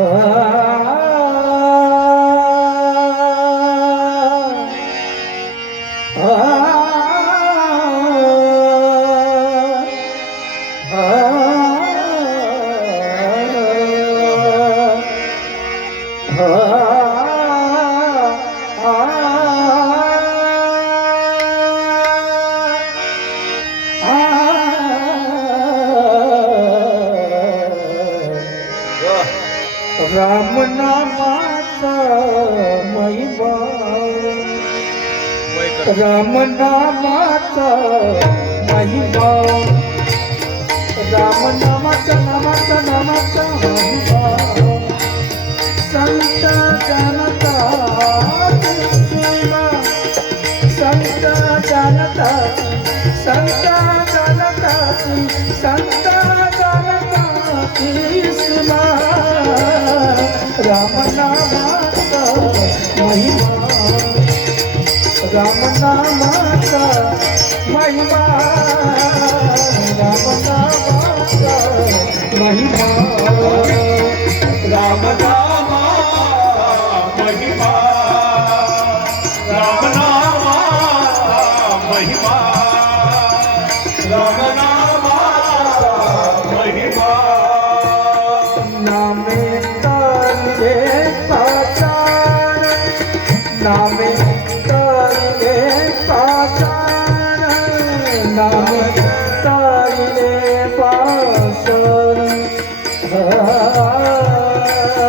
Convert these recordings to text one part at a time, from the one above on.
Oh. Ram नामाचा महिमा. राम नामाचा महिमा. राम नामाचा नामाचा नामाचा महिमा. संत जनता सेवा संत जनता संत जनता संत नामाचा महिमा राम नामाचा महिमा राम नामा महिमा राम नामा महिमा राम नामा महिमा नामे तारे पाचार नामे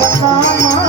राम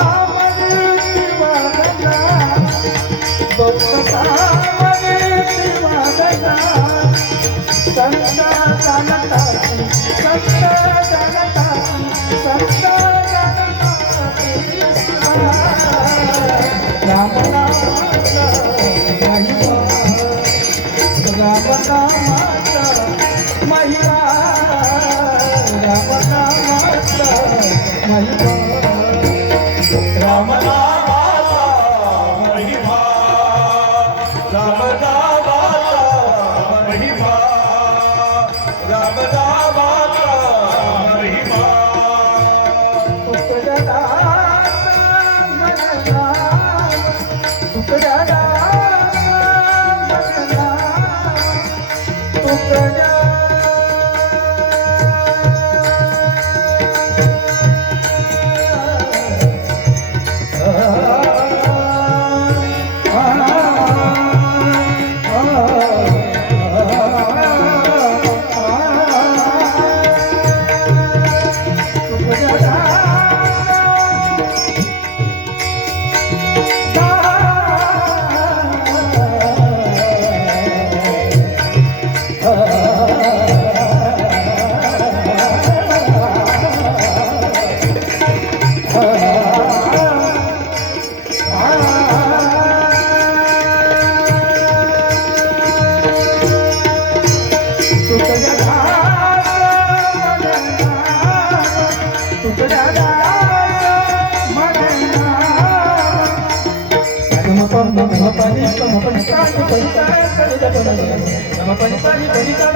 संत जनता संत जनता ನಮ್ಮ ಪರಿ ನಮ್ಮ ಪರಿಸಾರಿ ಪರಿಸಾರ ಕಲಿದ ಬಲ ನಮ್ಮ ಪರಿಸಾರಿ ಪರಿಸಾರ